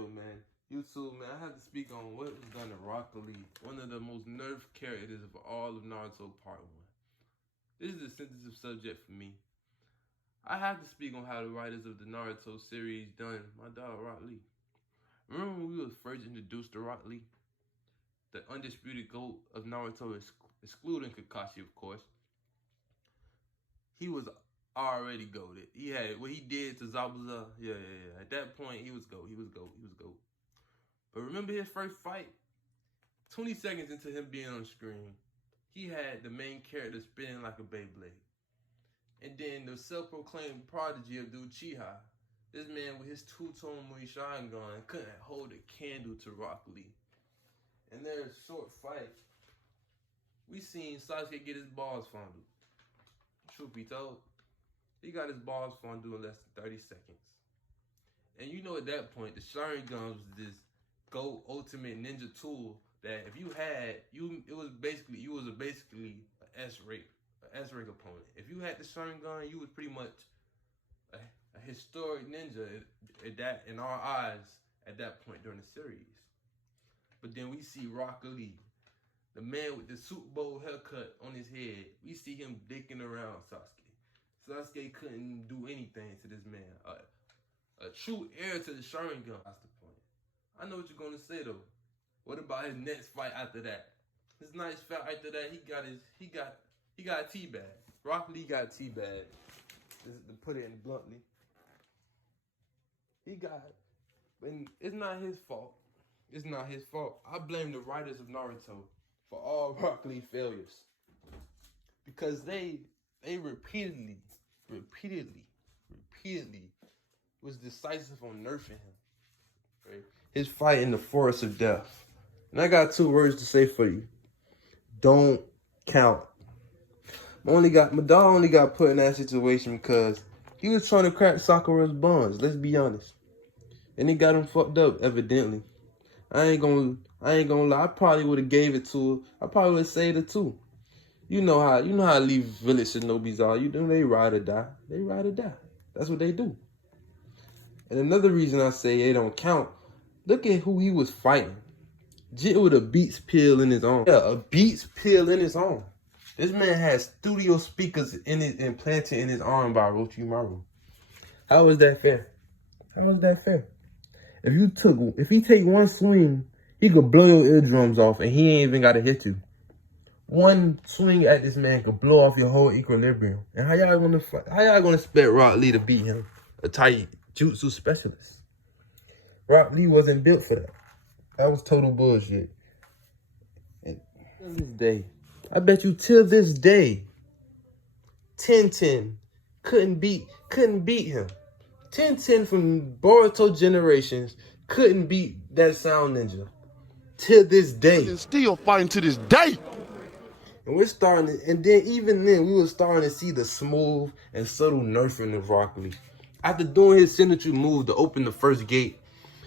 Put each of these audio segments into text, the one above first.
Yo, man. YouTube, man, I have to speak on what was done to Rock Lee, one of the most nerfed characters of all of Naruto Part 1. This is a sensitive subject for me. I have to speak on how the writers of the Naruto series done my dog Rock Lee. Remember when we was first introduced to Rock Lee? The undisputed GOAT of Naruto, excluding Kakashi, of course. He was already goated. He had what he did to Zabuza. Yeah. At that point, he was GOAT. He was GOAT. But remember his first fight? 20 seconds into him being on screen, he had the main character spinning like a Beyblade. And then the self-proclaimed prodigy of Uchiha, this man with his two-tone Sharingan couldn't hold a candle to Rock Lee. In their short fight, we seen Sasuke get his balls fondled. Truth be told, he got his balls fondled in less than 30 seconds. And you know at that point, the Sharingan was this GOAT ultimate ninja tool that if you had, you was basically an S-rank opponent. If you had the Sharingan, you was pretty much a historic ninja in our eyes at that point during the series. But then we see Rock Lee, the man with the Super Bowl haircut on his head. We see him dicking around Sasuke. Sasuke couldn't do anything to this man. A true heir to the Sharingan. That's the point. I know what you're gonna say though. What about his next fight after that? His next fight after that, he got teabagged. Rock Lee got teabagged. To put it in bluntly, and it's not his fault. It's not his fault. I blame the writers of Naruto for all Rock Lee failures. Because they repeatedly was decisive on nerfing him. Right? His fight in the Forest of Death. And I got 2 words to say for you. Don't count. My dog only got put in that situation because he was trying to crack Sakura's bonds, let's be honest. And he got him fucked up, evidently. I ain't gonna lie. I probably would have gave it to her. I probably would have saved her too. You know how leave village shinobis are. They ride or die. They ride or die. That's what they do. And another reason I say they don't count. Look at who he was fighting. Jit with a Beats pill in his arm. Yeah, a Beats pill in his arm. This man has studio speakers implanted in his arm by Orochimaru. How is that fair? How is that fair? If he take one swing, he could blow your eardrums off and he ain't even gotta hit you. One swing at this man could blow off your whole equilibrium. And how y'all gonna expect Rock Lee to beat him? A taijutsu specialist. Rock Lee wasn't built for that. That was total bullshit. And till this day, I bet you till this day, Tenten couldn't beat him. Tenten from Boruto generations couldn't beat that Sound Ninja. Till this day. And still fighting to this day. And even then, we were starting to see the smooth and subtle nerfing of Rock Lee. After doing his signature move to open the first gate,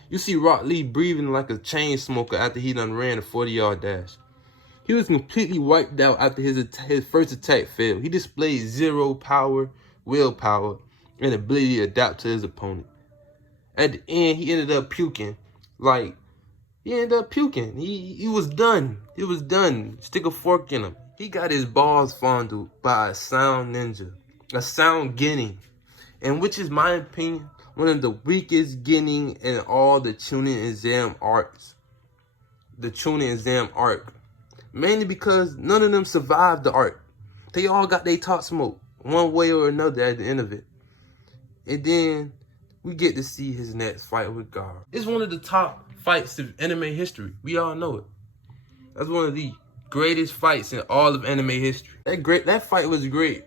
you see Rock Lee breathing like a chain smoker after he done ran a 40-yard dash. He was completely wiped out after his first attack failed. He displayed 0 power, willpower, and ability to adapt to his opponent. At the end, he ended up puking. He was done. He was done. Stick a fork in him. He got his balls fondled by a Sound Ninja. A Sound Genin. And which is, my opinion, one of the weakest Genin in all the Chunin exam arcs. The Chunin exam arc. Mainly because none of them survived the arc. They all got their top smoke, one way or another at the end of it. And then we get to see his next fight with Gaara. It's one of the top fights of anime history. We all know it. That's one of the greatest fights in all of anime history. That fight was great.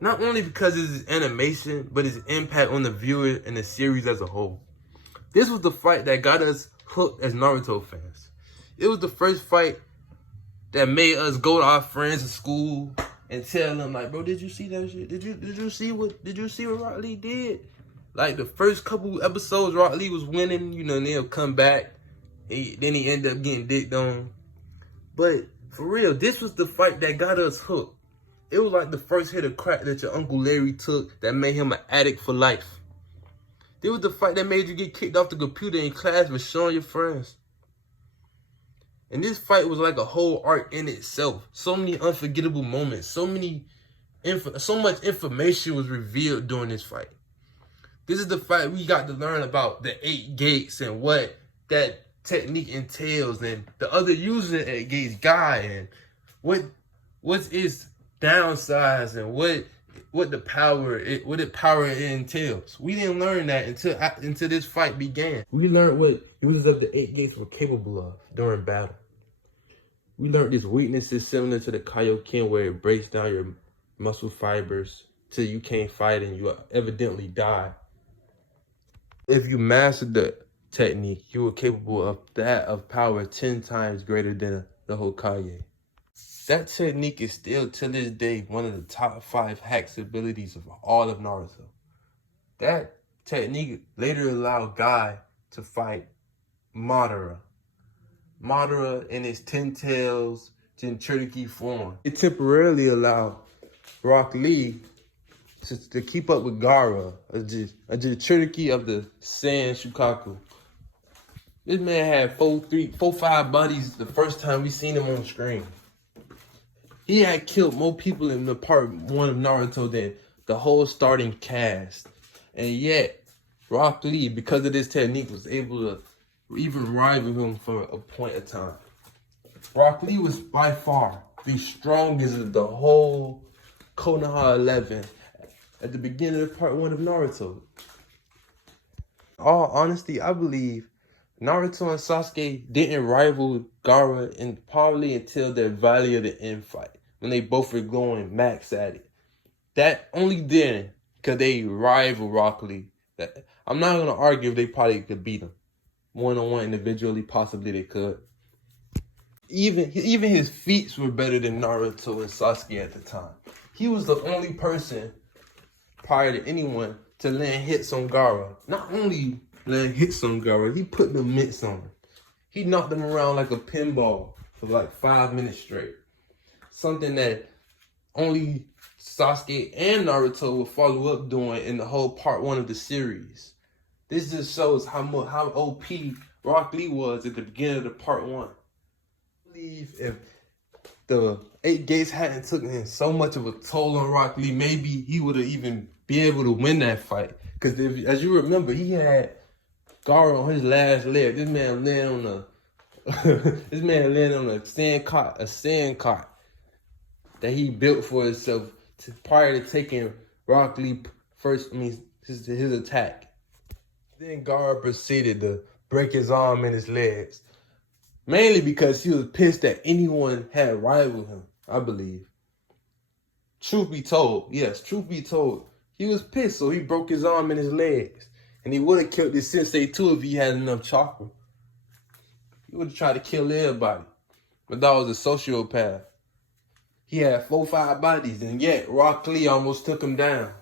Not only because of his animation, but his impact on the viewer and the series as a whole. This was the fight that got us hooked as Naruto fans. It was the first fight that made us go to our friends at school and tell them, like, bro, did you see that shit? Did you see what Rock Lee did? Like, the first couple episodes, Rock Lee was winning, and they'll come back. Then he ended up getting dicked on. But for real, this was the fight that got us hooked. It was like the first hit of crack that your Uncle Larry took that made him an addict for life. This was the fight that made you get kicked off the computer in class for showing your friends. And this fight was like a whole art in itself. So many unforgettable moments. So much information was revealed during this fight. This is the fight we got to learn about the 8 gates and what that technique entails, and the other user at gates guy, and what's its downsides, and what the power it entails. We didn't learn that until this fight began. We learned what users of the 8 gates were capable of during battle. We learned these weaknesses similar to the Kaioken, where it breaks down your muscle fibers till you can't fight and you evidently die. If you mastered the technique, you were capable of power 10 times greater than the Hokage. That technique is still to this day one of the top 5 hacks abilities of all of Naruto. That technique later allowed Guy to fight Madara. Madara in its 10 tails Jinchuriki form. It temporarily allowed Rock Lee to keep up with Gaara, a Jinchuriki of the Saiyan Shukaku. This man had 4-5 bodies the first time we seen him on screen. He had killed more people in the part 1 of Naruto than the whole starting cast. And yet, Rock Lee, because of this technique, was able to even rival him for a point of time. Rock Lee was by far the strongest of the whole Konoha 11 at the beginning of part 1 of Naruto. In all honesty, I believe Naruto and Sasuke didn't rival Gaara probably until their Valley of the End fight, when they both were going max at it. That only then could they rival Rock Lee. I'm not going to argue if they probably could beat him. One-on-one individually, possibly they could. Even his feats were better than Naruto and Sasuke at the time. He was the only person prior to anyone to land hits on Gaara. Not only land hits on Gaara, he put the mitts on him. He knocked him around like a pinball for like 5 minutes straight. Something that only Sasuke and Naruto will follow up doing in the whole part 1 of the series. This just shows how OP Rock Lee was at the beginning of the part 1. I believe if the 8 gates hadn't taken so much of a toll on Rock Lee, maybe he would have even been able to win that fight. Because as you remember, he had Gaara on his last leg. This man landed on a sand cot that he built for himself prior to taking Rock Lee his attack. Then Gaara proceeded to break his arm and his legs. Mainly because he was pissed that anyone had rivaled him, I believe. Truth be told, he was pissed, so he broke his arm and his legs. And he would have killed this sensei too if he had enough chakra. He would have tried to kill everybody. But that was a sociopath. He had 4-5 bodies, and yet Rock Lee almost took him down.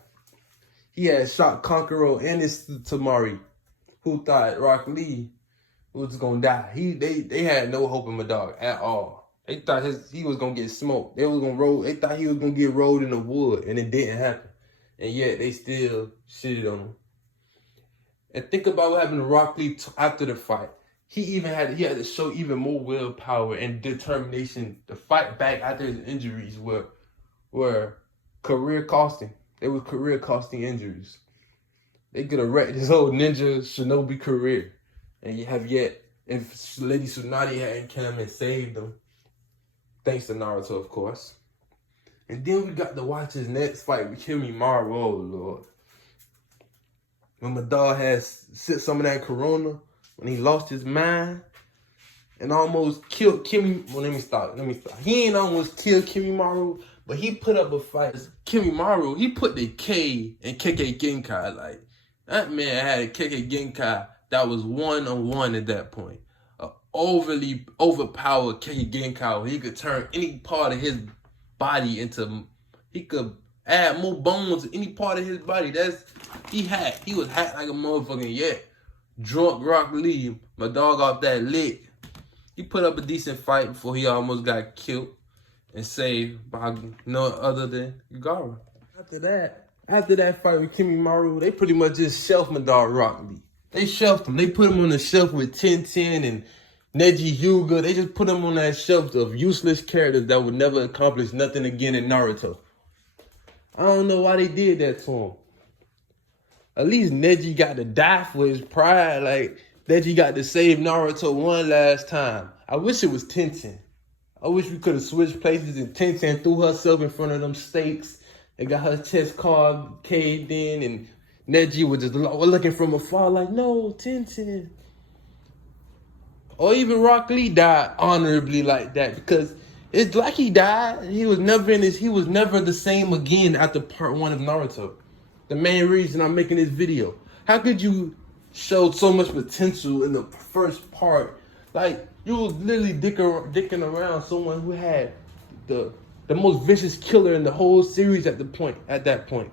He had shot Kankuro and his Tamari, who thought Rock Lee was gonna die. They had no hope in my dog at all. They thought he was gonna get smoked. They thought he was gonna get rolled in the wood, and it didn't happen. And yet they still shitted on him. And think about what happened to Rock Lee after the fight. He had to show even more willpower and determination to fight back after his injuries were career costing. They were career costing injuries. They could have wrecked his whole ninja shinobi career. And if Lady Tsunade hadn't come and saved him, thanks to Naruto, of course. And then we got to watch his next fight with Kimimaro, oh Lord. When my dog had sipped some of that Corona, when he lost his mind and almost killed Well, let me stop. He ain't almost killed Kimimaro, but he put up a fight. Kimimaro, he put the K in Kekkei Genkai. Like, that man had a Kekkei Genkai that was 1-on-1 at that point. An overly overpowered Kekkei Genkai where he could turn any part of his body into... He could add more bones to any part of his body. He was hacked like a motherfucking yet. Drunk Rock Lee, my dog off that lick. He put up a decent fight before he almost got killed and saved by no other than Gaara. After that fight with Kimimaro, they pretty much just shelved my dog Rock Lee. They shelved him. They put him on the shelf with Tenten and Neji Hyuga. They just put him on that shelf of useless characters that would never accomplish nothing again in Naruto. I don't know why they did that to him. At least Neji got to die for his pride. Like, Neji got to save Naruto one last time. I wish it was Tenten. I wish we could have switched places and Tenten threw herself in front of them stakes and got her chest caved in, and Neji was just looking from afar like, no, Tenten. Or even Rock Lee died honorably like that, because it's like he died. He was never the same again after part 1 of Naruto. The main reason I'm making this video. How could you show so much potential in the first part? Like, you was literally dicking around someone who had the most vicious killer in the whole series at that point.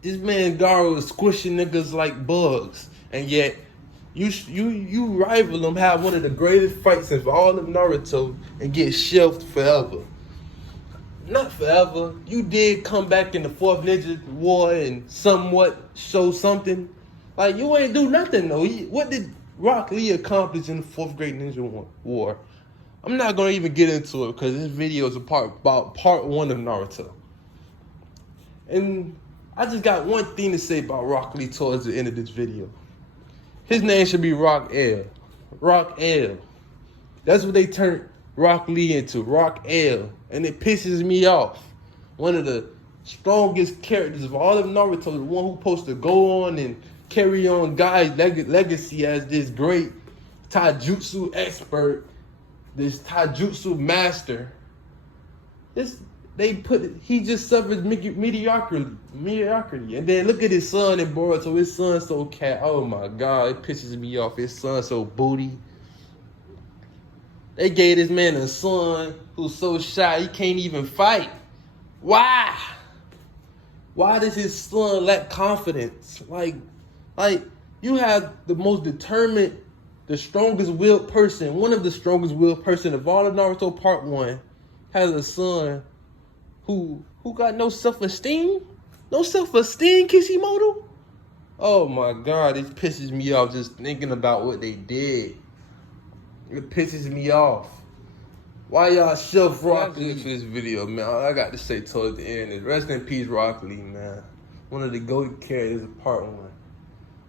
This man Garo was squishing niggas like bugs, and yet you rival him, have one of the greatest fights of all of Naruto, and get shelved forever. Not forever. You did come back in the 4th Ninja War and somewhat show something. Like, you ain't do nothing though. What did Rock Lee accomplish in the 4th Great Ninja War? I'm not gonna even get into it because this video is about part 1 of Naruto. And I just got one thing to say about Rock Lee towards the end of this video. His name should be Rock L. Rock L. That's what they turned Rock Lee into, Rock L. And it pisses me off. One of the strongest characters of all of Naruto, the one who's supposed to go on and carry on Guy's legacy as this great taijutsu expert, this taijutsu master. He just suffers mediocrity. And then look at his son in Boruto. His son's so cat. Oh my God, it pisses me off. His son's so booty. They gave this man a son who's so shy he can't even fight. Why? Why does his son lack confidence? Like you have the most determined, the strongest willed person, one of the strongest willed person of all of Naruto Part 1, has a son who got no self-esteem? No self-esteem, Kishimoto? Oh my God, it pisses me off just thinking about what they did. It pisses me off. Why y'all shelf Rock Lee for this video, man? All I got to say towards the end is rest in peace, Rock Lee, man. One of the GOAT characters of Part 1.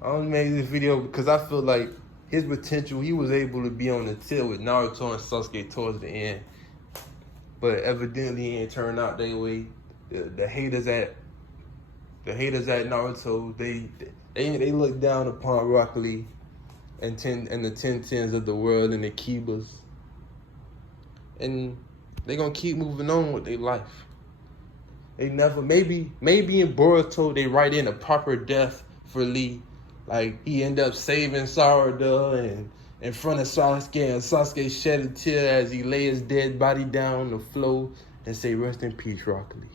I only made this video because I feel like his potential, he was able to be on the tip with Naruto and Sasuke towards the end. But evidently it ain't turned out that way. The haters at Naruto, they look down upon Rock Lee and the Tentens of the world and the Kibas. And they gonna keep moving on with their life. They never, maybe in Boruto they write in a proper death for Lee. Like, he end up saving Sarada and in front of Sasuke, and Sasuke shed a tear as he lay his dead body down on the floor and say, rest in peace, Rock Lee.